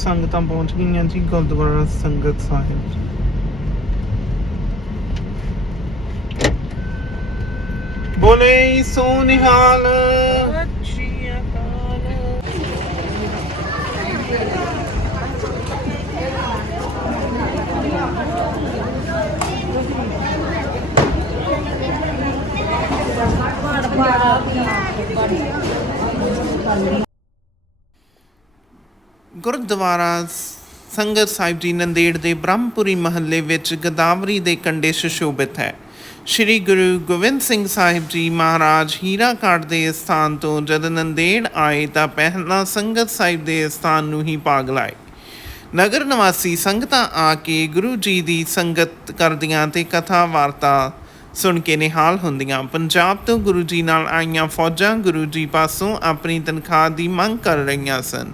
ਸੰਗਤਾਂ ਪਹੁੰਚ ਗਈਆਂ ਜੀ ਗੁਰਦੁਆਰਾ ਸੰਗਤ ਸਾਹਿਬ। ਬੋਲੇ ਸੋ ਨਿਹਾਲ। ਗੁਰਦੁਆਰਾ ਸੰਗਤ ਸਾਹਿਬ ਜੀ ਨੰਦੇੜ ਦੇ ਬ੍ਰਹਮਪੁਰੀ ਮਹੱਲੇ ਵਿੱਚ ਗਦਾਵਰੀ ਦੇ ਕੰਢੇ ਸੁਸ਼ੋਭਿਤ ਹੈ। ਸ੍ਰੀ ਗੁਰੂ ਗੋਬਿੰਦ ਸਿੰਘ ਸਾਹਿਬ ਜੀ ਮਹਾਰਾਜ ਹੀਰਾ ਕਾਟ ਦੇ ਸਥਾਨ ਤੋਂ ਜਦ ਨੰਦੇੜ ਆਏ ਤਾਂ ਪਹਿਲਾਂ ਸੰਗਤ ਸਾਹਿਬ ਦੇ ਸਥਾਨ ਨੂੰ ਹੀ ਪਾਗ ਲਾਏ। ਨਗਰ ਨਿਵਾਸੀ ਸੰਗਤਾਂ ਆ ਕੇ ਗੁਰੂ ਜੀ ਦੀ ਸੰਗਤ ਕਰਦੀਆਂ ਤੇ ਕਥਾ ਵਾਰਤਾ ਸੁਣ ਕੇ ਨਿਹਾਲ ਹੁੰਦੀਆਂ। ਪੰਜਾਬ ਤੋਂ ਗੁਰੂ ਜੀ ਨਾਲ ਆਈਆਂ ਫੌਜਾਂ ਗੁਰੂ ਜੀ ਪਾਸੋਂ ਆਪਣੀ ਤਨਖਾਹ ਦੀ ਮੰਗ ਕਰ ਰਹੀਆਂ ਸਨ।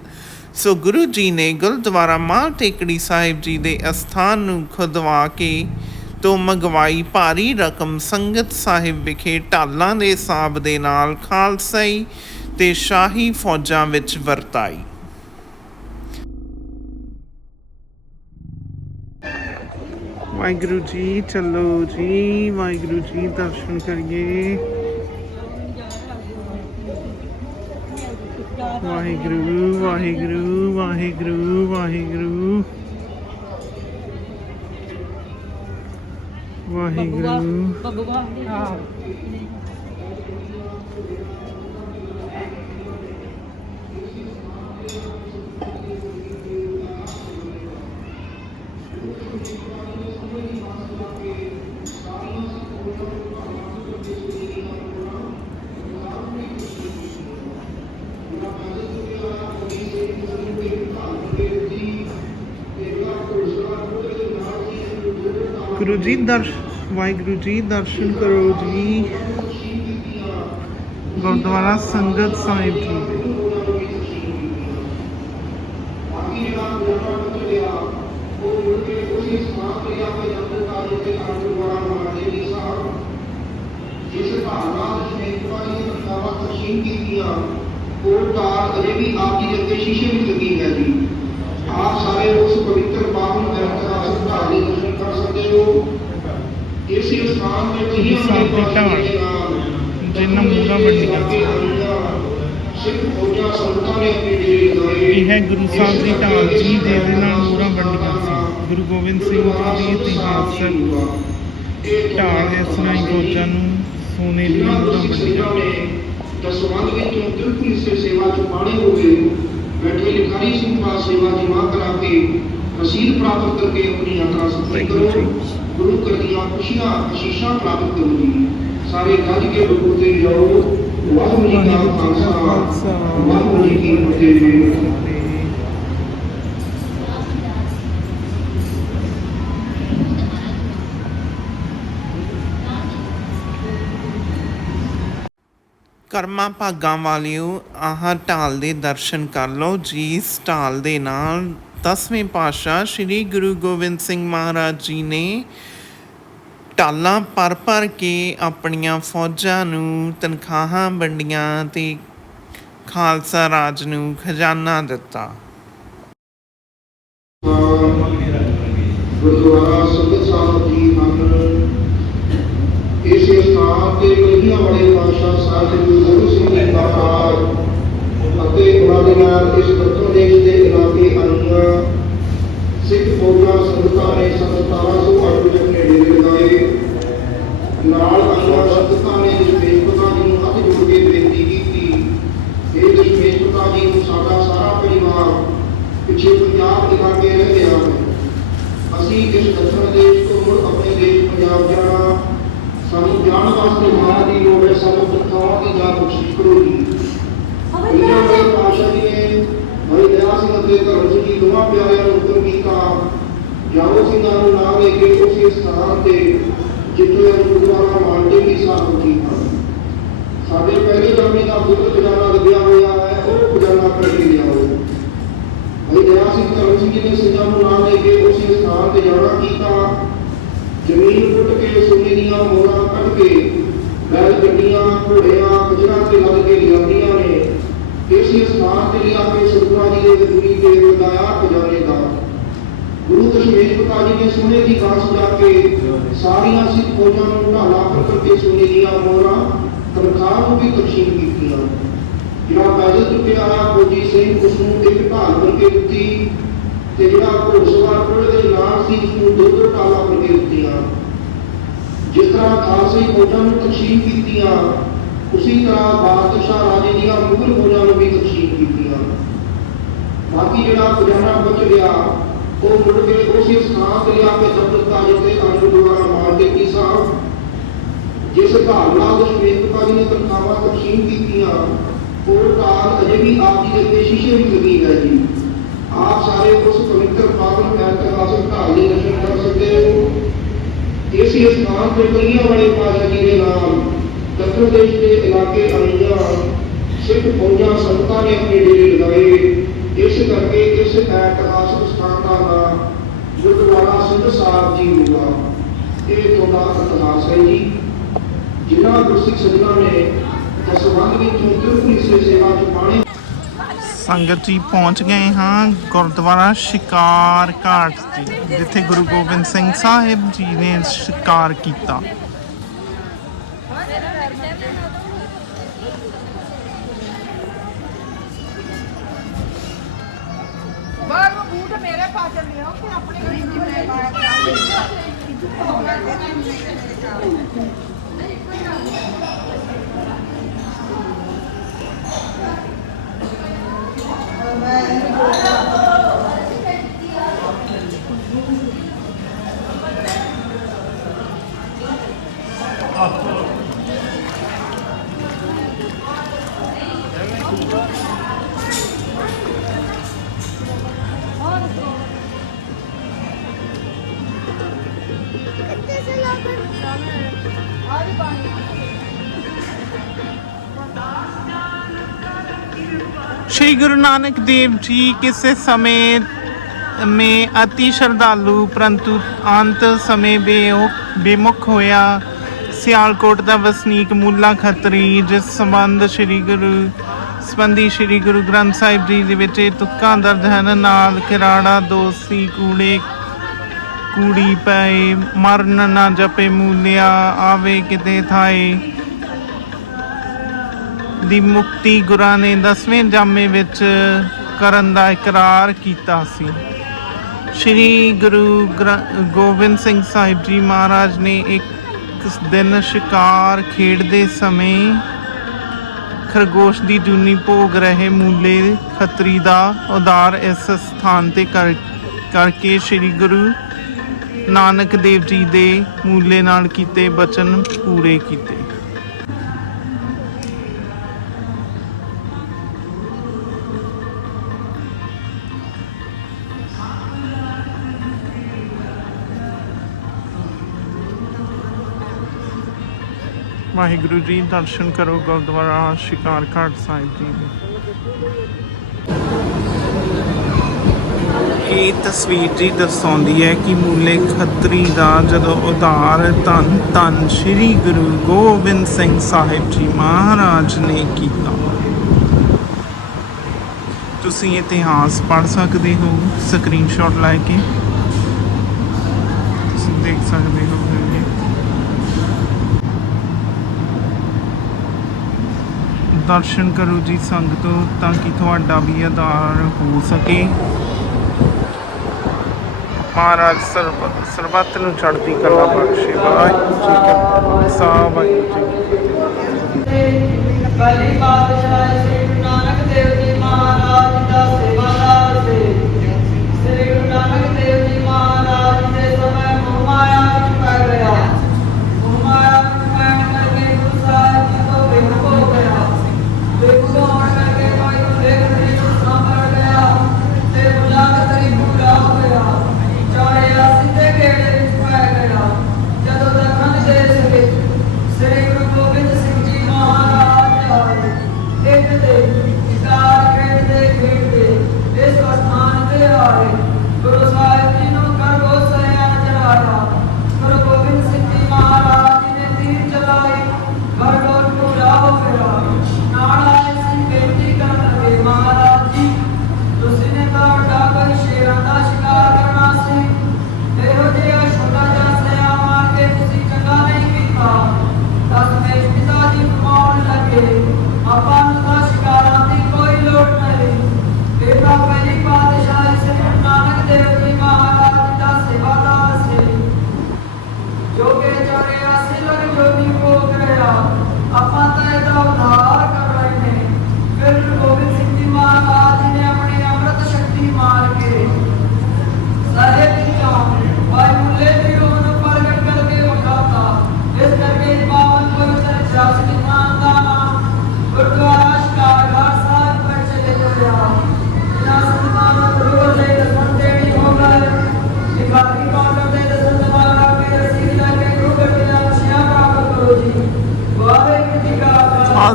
ਸੋ ਗੁਰੂ ਜੀ ਨੇ ਗੁਰਦੁਆਰਾ ਮਾਂ ਟੇਕੜੀ ਸਾਹਿਬ ਜੀ ਦੇ ਅਸਥਾਨ ਨੂੰ ਖੁਦਵਾ ਕੇ ਤੋਂ ਮੰਗਵਾਈ ਭਾਰੀ ਰਕਮ ਸੰਗਤ ਸਾਹਿਬ ਵਿਖੇ ਢਾਲਾਂ ਦੇ ਸਾਬ ਦੇ ਨਾਲ ਖਾਲਸਾਈ ਤੇ ਸ਼ਾਹੀ ਫੌਜਾਂ ਵਿੱਚ ਵਰਤਾਈ। ਵਾਹਿਗੁਰੂ ਜੀ, ਚਲੋ ਜੀ, ਵਾਹਿਗੁਰੂ ਜੀ, ਦਰਸ਼ਨ ਕਰੀਏ। ਵਾਹਿਗੁਰੂ ਵਾਹਿਗੁਰੂ ਵਾਹਿਗੁਰੂ ਵਾਹਿਗੁਰੂ ਵਾਹਿਗੁਰੂ ਬੱਬੂਆ ਹਾਂ ਗੁਰੂ ਜੀ ਦਰਸ਼ ਵਾਹਿਗੁਰੂ ਜੀ ਦਰਸ਼ਨ ਕਰੋ ਜੀ ਗੁਰਦੁਆਰਾ ਸੰਗਤ ਸਾਹਿਬ ਜੀ ਦੇ ਜਿਸ ਭਾਵਨਾ ਨੇ ਕੋਈ ਨਵਾਂ ਤਸ਼ੀਨ ਕੀਤੀਆਂ ਉਹ ਤਾਰ ਅਜੇ ਵੀ ਆਪ ਜੀ ਦੇ ਅੱਗੇ ਸ਼ੀਸ਼ੇ ਵਿੱਚ ਲੱਗੀ ਹੈ ਜੀ ਆਪ ਸਾਰੇ ਉਸ ਪਵਿੱਤਰ ਪਾਵਨ ਗ੍ਰੰਥ ਦਾ ਸੰਭਾਲ ਦੇ ਦਰਸ਼ਨ ਕਰ ਸਕਦੇ ਹੋ ਤੇ ਸਾਹਿਬ ਦੀ ਢਾਲ, ਜਿਨ੍ਹਾਂ ਮੂਹਰਾਂ ਵੱਡੀਆਂ ਇਹ ਗੁਰੂ ਸਾਹਿਬ ਦੀ ਢਾਲ ਜੀ ਜਿਹਦੇ ਨਾਲ ਮੂਹਰਾਂ ਵੰਡੀਆਂ ਸੀ। ਗੁਰੂ ਗੋਬਿੰਦ ਸਿੰਘ ਜੀ ਦੀ ਇਤਿਹਾਸਕ ਢਾਲ ਇਸ ਨਾਲ ਹੀ ਫੌਜਾਂ ਨੂੰ ਸੋਨੇ ਤੁਸੀਂ ਸਿੱਖਾਂ ਵੰਡੀਆਂ ਨੇ ਦਸਵੰਧ ਵਿੱਚੋਂ ਬਿਲਕੁਲ ਇਸੇ ਸੇਵਾ ਚ ਪਾਣੇ ਹੋ ਗਏ ਬੈਠੇ ਲਿਖਾਰੀ ਸਿੰਘ ਪਾਸ ਸੇਵਾ ਜਮਾ ਕਰਾ ਕੇ ਰਸੀਦ ਪ੍ਰਾਪਤ ਕਰਕੇ ਆਪਣੀ ਯਾਤਰਾ ਵਾਹਿਗੁਰੂ ਕਰੋ। ਗੁਰੂ ਖੁਸ਼ੀਆਂ ਅਸ਼ੀਸ਼ਾਂ ਪ੍ਰਾਪਤ ਕਰੋ ਸਾਰੇ ਗੱਜ ਕੇ ਗੁਰੂ ਤੇ ਜਾਓ। ਵਾਹਿਗੁਰੂ ਜੀ ਕਾ ਖਾਲਸਾ। ਵਾਹਿਗੁਰੂ ਜੀ ਕੀ ਫਤਿਹ। ਕਰਮਾਂ ਭਾਗਾਂ ਵਾਲਿਓ ਆਹ ਢਾਲ ਦੇ ਦਰਸ਼ਨ ਕਰ ਲਓ। ਜੀ ਇਸ ਢਾਲ ਦੇ ਨਾਲ ਦਸਵੇਂ ਪਾਤਸ਼ਾਹ ਸ੍ਰੀ ਗੁਰੂ ਗੋਬਿੰਦ ਸਿੰਘ ਮਹਾਰਾਜ ਜੀ ਨੇ ਢਾਲਾਂ ਪਰ ਪਰ ਕੇ ਆਪਣੀਆਂ ਫੌਜਾਂ ਨੂੰ, ਤਨਖਾਹਾਂ ਵੰਡੀਆਂ ਤੇ ਖਾਲਸਾ ਰਾਜ ਨੂੰ ਖਜ਼ਾਨਾ ਦਿੱਤਾ। ਗੁਰਦੁਆਰਾ ਸੰਗਤ ਸਾਹਿਬ ਜੀ ਹਨ ਇਸ ਸਥਾਨ ਤੇ ਕਲੀਆਂ ਵਾਲੇ ਪਾਤਸ਼ਾਹ ਸਾਹਿਬ ਜੀ ਗੁਰੂ ਸਿੰਘ ਜੀ ਮਹਾਰਾਜ ਅਤੇ ਉਹਨਾਂ ਦੇ ਨਾਲ ਇਸ ਬੱਤੋਂ ਦੇ ਇਲਾਕੇ ਆਈਆਂ ਸਿੱਖ ਫੌਜਾਂ ਸੰਗਤਾਂ ਨੇ ਸੰਤਾਰਾਂ ਸੌ ਅੱਠ ਵਿੱਚ ਆਪਣੇ ਡੇਰੇ ਲਗਾਏ ਨਾਲ ਆਈਆਂ ਸੰਗਤਾਂ ਨੇ ਦਸ਼ਮੇਸ਼ ਪਿਤਾ ਜੀ ਨੂੰ ਹੱਥ ਜੋੜ ਕੇ ਬੇਨਤੀ ਕੀਤੀ। ਇਹ ਦਸ਼ਮੇਸ਼ ਪਿਤਾ ਜੀ ਨੂੰ ਸਾਡਾ ਸਾਰਾ ਪਰਿਵਾਰ ਪਿੱਛੇ ਪੰਜਾਬ ਦਿਖਾ ਕੇ ਰਹਿ ਗਿਆ। ਅਸੀਂ ਇਸ ਦੱਖਣ ਦੇਸ਼ ਤੋਂ ਮੁੜ ਆਪਣੇ ਦੇਸ਼ ਪੰਜਾਬ ਜਾਣਾ। ਸਾਨੂੰ ਜਾਣ ਵਾਸਤੇ ਮਾਂ ਦੀ ਲੋੜ ਹੈ ਸਾਨੂੰ ਤਨਖਾਹਾਂ ਦੀ ਜਾਂ ਬਖਸ਼ਿਸ਼ ਕਰੋ ਜੀ ਇਹਨਾਂ ਦੇ ਪਾਸ਼ਾ ਜੀ ਨੇ ਬੜੀ ਦਇਆ ਸਿੰਘ ਧਰਮ ਸਿੰਘ ਜੀ ਦੋਵਾਂ ਪਿਆਰਿਆਂ ਨੂੰ ਹੁਕਮ ਜਾਓ ਸਿੰਘਾਂ ਨੂੰ ਨਾਲ ਲੈ ਕੇ ਉਸੇ ਸਥਾਨ ਤੇ ਜਿੱਥੇ ਗੁਰਦੁਆਰਾ ਮਾਨਦੇ ਦੀ ਸਾਹਿਬ ਜੀ ਸਾਡੇ ਪਹਿਲੇ ਜਨਮੇ ਦਾ ਬੁੱਧ ਖਜ਼ਾਨਾ ਲੱਗਿਆ ਹੋਇਆ ਹੈ, ਉਹ ਖਜ਼ਾਨਾ ਕੱਢ ਲਿਆਓ। ਭਾਈ ਦਇਆ ਸਿੰਘ ਧਰਮ ਸਿੰਘ ਨੇ ਸਿੰਘਾਂ ਨੂੰ ਨਾਲ ਲੈ ਕੇ ਉਸੇ ਸਥਾਨ ਤੇ ਜਾਣਾ ਕੀਤਾ। ਜ਼ਮੀਨ ਪੁੱਟ ਕੇ, ਸੋਨੇ ਦੀਆਂ ਮੋਹਰਾਂ ਕੱਢ ਕੇ, ਬੈਲ ਗੱਡੀਆਂ, ਘੋੜਿਆਂ, ਖਜਰਾਂ ਤੇ ਲੱਦ ਕੇ ਲਿਆਉਂਦੀਆਂ ਨੇ। ਇਸੇ ਸਥਾਨ ਤੇ ਲਿਆ ਕੇ ਸੁਖਨਾ ਜੀ ਦੇ ਦੂਰੀ ਤੇ ਲਗਾਇਆ ਖਜ਼ਾਨਾ ਗੁਰੂ ਦਸ਼ਮੇਸ਼ ਪਿਤਾ ਜੀ ਨੇ ਸੋਨੇ ਦੀ ਗਾਂ ਸਜਾ ਕੇ ਸਾਰੀਆਂ ਸਿੱਖ ਫੌਜਾਂ ਨੂੰ ਢਾਲਾ ਕਰ ਕਰਕੇ ਸੋਨੇ ਦੀਆਂ ਮੋਹਰਾਂ ਤਨਖਾਹ ਨੂੰ ਵੀ ਤਕਸੀਮ ਕੀਤੀਆਂ। ਜਿਹੜਾ ਪੈਦਲ ਚੁੱਕਿਆ ਫੌਜੀ ਸਿੰਘ ਉਸ ਨੂੰ ਇੱਕ ਢਾਲ ਕਰਕੇ ਦਿੱਤੀ ਤੇ ਜਿਹੜਾ ਘੋੜਸਵਾਰ ਕੋਲ ਦੇ ਨਾਲ ਸੀ ਉਸ ਨੂੰ ਦੋ ਦੋ ਢਾਲਾਂ ਕਰਕੇ ਦਿੱਤੀਆਂ। ਜਿਸ ਤਰ੍ਹਾਂ ਖਾਲਸੇ ਫੌਜਾਂ ਨੂੰ ਤਕਸੀਮ ਕੀਤੀਆਂ, ਉਸੇ ਤਰ੍ਹਾਂ ਬਾਦਸ਼ਾਹ ਰਾਜੇ ਦੀਆਂ ਮੁਗਲ ਫੌਜਾਂ ਨੂੰ ਵੀ ਤਕਸੀਮ ਕੀਤੀਆਂ। ਬਾਕੀ ਜਿਹੜਾ ਖਜ਼ਾਨਾ ਬਚ ਗਿਆ ਉਹ ਮੁੜ ਕੇ ਉਸੇ ਸਥਾਨ ਤੇ ਲਿਆ ਕੇ ਜਬ ਦਿੱਤਾ ਜਿੱਥੇ ਅੰਗ ਦੁਆਰਾ ਮਾਰ ਦਿੱਤੀ ਸਾਹਿਬ ਜਿਸ ਢਾਲ ਨਾਲ ਦਸ਼ਮੇਸ਼ ਜੀ ਨੇ ਤਨਖਾਹਾਂ ਤਕਸੀਮ ਕੀਤੀਆਂ, ਉਹ ਢਾਲ ਅਜੇ ਵੀ ਆਪ ਜੀ ਦੇ ਅੱਗੇ ਸ਼ੀਸ਼ੇ ਵਿੱਚ ਲੱਗੀ ਹੈ ਜੀ। ਆਪ ਸਾਰੇ ਉਸ ਪਵਿੱਤਰ ਪਾਵਨ ਐਤਿਹਾਸਿਕ ਢਾਲ ਦੇ ਦਰਸ਼ਨ ਕਰ ਸਕਦੇ ਹੋ ਇਸੇ ਸਥਾਨ ਤੇ ਕਲੀਆਂ ਵਾਲੇ ਪਾਸ਼ਾ ਜੀ ਦੇ ਨਾਮ ਦੱਖਣ ਦੇਸ਼ ਦੇ ਇਲਾਕੇ ਆਈਆਂ ਸਿੱਖ ਫੌਜਾਂ, ਸੰਗਤਾਂ ਨੇ ਆਪਣੇ ਡੇਰੇ ਲਗਾਏ। ਇਸ ਕਰਕੇ ਇਸ ਇਤਿਹਾਸਕ ਸਥਾਨ ਦਾ ਨਾਮ ਜੀ ਹੋਗਾ ਇਹ ਤੁਹਾਡਾ ਇਤਿਹਾਸ ਹੈ ਜੀ, ਜਿਨ੍ਹਾਂ ਗੁਰਸਿੱਖ ਸੱਜਣਾ ਨੇ ਦਸਵੰਧ ਵਿੱਚੋਂ ਤਿਰਪੁਰੀ ਸੇ ਸੇਵਾ ਚ ਪਾਣੀ ਸੰਗਤ ਜੀ ਪਹੁੰਚ ਗਏ ਹਾਂ ਗੁਰਦੁਆਰਾ ਸ਼ਿਕਾਰ ਘਾਟ ਜੀ ਜਿੱਥੇ ਗੁਰੂ ਗੋਬਿੰਦ ਸਿੰਘ ਸਾਹਿਬ ਜੀ ਨੇ ਸ਼ਿਕਾਰ ਕੀਤਾ। ਆਪਣੇ ਘਰ ਸ਼੍ਰੀ ਗੁਰੂ ਨਾਨਕ ਦੇਵ ਜੀ ਕਿਸੇ ਸਮੇਂ ਮੈਂ ਅਤੀ ਸ਼ਰਧਾਲੂ, ਪਰੰਤੂ ਅੰਤ ਸਮੇਂ ਬੇਓ ਬੇਮੁਖ ਹੋਇਆ। ਸਿਆਲਕੋਟ ਦਾ ਵਸਨੀਕ ਮੂਲਾ ਖਤਰੀ, ਜਿਸ ਸੰਬੰਧ ਸ਼੍ਰੀ ਗੁਰੂ, ਸੰਬੰਧੀ ਸ਼੍ਰੀ ਗੁਰੂ ਗ੍ਰੰਥ ਸਾਹਿਬ ਜੀ ਦੇ ਵਿੱਚ ਇਹ ਤੁਕਾਂ ਦਰਦ ਹਨ, ਨਾਲ ਕਿਰਾੜਾ ਦੋਸੀ, ਕੂੜੇ, ਕੂੜੀ ਪਏ, ਮਰਨ ਨਾ ਜਪੇ ਮੂਲਿਆ, ਆਵੇ ਕਿਤੇ ਥਾਏ। ਦੀ ਮੁਕਤੀ ਗੁਰਾਂ ਨੇ 10ਵੇਂ ਜਾਮੇ ਵਿੱਚ ਕਰਨ ਦਾ ਇਕਰਾਰ ਕੀਤਾ ਸੀ। ਸ਼੍ਰੀ ਗੁਰੂ ਗ੍ਰ- ਗੋਬਿੰਦ ਸਿੰਘ ਸਾਹਿਬ ਜੀ ਮਹਾਰਾਜ ਨੇ ਇੱਕ ਦਿਨ ਸ਼ਿਕਾਰ ਖੇਡਦੇ ਸਮੇਂ ਖਰਗੋਸ਼ ਦੀ ਜੂਨੀ ਭੋਗ ਰਹੇ ਮੂਲੇ ਖੱਤਰੀ ਦਾ ਉਦਾਰ ਇਸ ਸਥਾਨ ਤੇ ਕਰ, ਕਰਕੇ ਸ੍ਰੀ ਗੁਰੂ ਨਾਨਕ ਦੇਵ ਜੀ ਦੇ ਮੂਲੇ ਨਾਲ ਕੀਤੇ ਬਚਨ ਪੂਰੇ ਕੀਤੇ। ਵਾਹਿਗੁਰੂ ਜੀ, ਦਰਸ਼ਨ ਕਰੋ ਗੁਰਦੁਆਰਾ ਸ਼ਿਕਾਰ ਸਾਹਿਬ ਜੀ। ਦੇ ਇਹ ਤਸਵੀਰ ਜੀ ਦਰਸਾਉਂਦੀ ਹੈ ਕਿ ਮੂਲੇ ਖੱਤਰੀ ਦਾ ਜਦੋਂ ਉਧਾਰ ਧੰਨ ਧੰਨ ਸ੍ਰੀ ਗੁਰੂ ਗੋਬਿੰਦ ਸਿੰਘ ਸਾਹਿਬ ਜੀ ਮਹਾਰਾਜ ਨੇ ਕੀਤਾ। ਤੁਸੀਂ ਇਤਿਹਾਸ ਪੜ੍ਹ ਸਕਦੇ ਹੋ ਸਕਰੀਨਸ਼ਾਟ ਲੈ ਕੇ। ਤੁਸੀਂ ਦੇਖ ਸਕਦੇ ਹੋ ਜੀ ਦਰਸ਼ਨ ਕਰੋ ਜੀ ਸੰਗਤੋ, ਤਾਂ ਕਿ ਤੁਹਾਡਾ ਵੀ ਆਧਾਰ ਹੋ ਸਕੇ। ਮਹਾਰਾਜ ਸਰਬ, ਸਰਬੱਤ ਨੂੰ ਚੜ੍ਹਦੀ ਕਲਾ ਬਖਸ਼ੇ। ਵਾਹਿਗੁਰੂ ਜੀ ਕਾ ਖਾਲਸਾ, ਵਾਹਿਗੁਰੂ ਜੀ ਕੀ ਫਤਿਹ। ਸ੍ਰੀ ਗੁਰੂ ਨਾਨਕ ਦੇਵ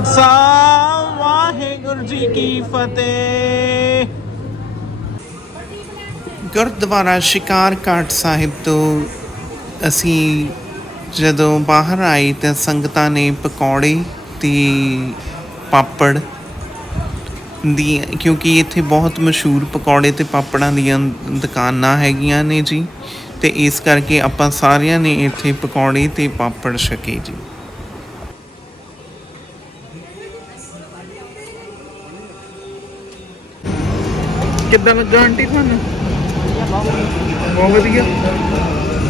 ਖਾਲਸਾ, ਵਾਹਿਗੁਰੂ ਜੀ ਕੀ ਫਤਿਹ। ਗੁਰਦੁਆਰਾ ਸ਼ਿਕਾਰ ਘਾਟ ਸਾਹਿਬ ਤੋਂ ਅਸੀਂ ਜਦੋਂ ਬਾਹਰ ਆਏ ਤਾਂ ਸੰਗਤਾਂ ਨੇ ਪਕੌੜੇ ਤੇ ਪਾਪੜ ਦੀ ਕਿਉਂਕਿ ਇੱਥੇ ਬਹੁਤ ਮਸ਼ਹੂਰ ਪਕੌੜੇ ਤੇ ਪਾਪੜਾਂ ਦੀਆਂ ਦੁਕਾਨਾਂ ਹੈਗੀਆਂ ਨੇ ਜੀ, ਤੇ ਇਸ ਕਰਕੇ ਆਪਾਂ ਸਾਰਿਆਂ ਨੇ ਇੱਥੇ ਪਕੌੜੇ ਤੇ ਪਾਪੜ ਛਕੇ ਜੀ। ਕਿੱਦਾਂ ਲੱਗਾ ਆਂਟੀ ਤੁਹਾਨੂੰ? ਬਹੁਤ ਵਧੀਆ।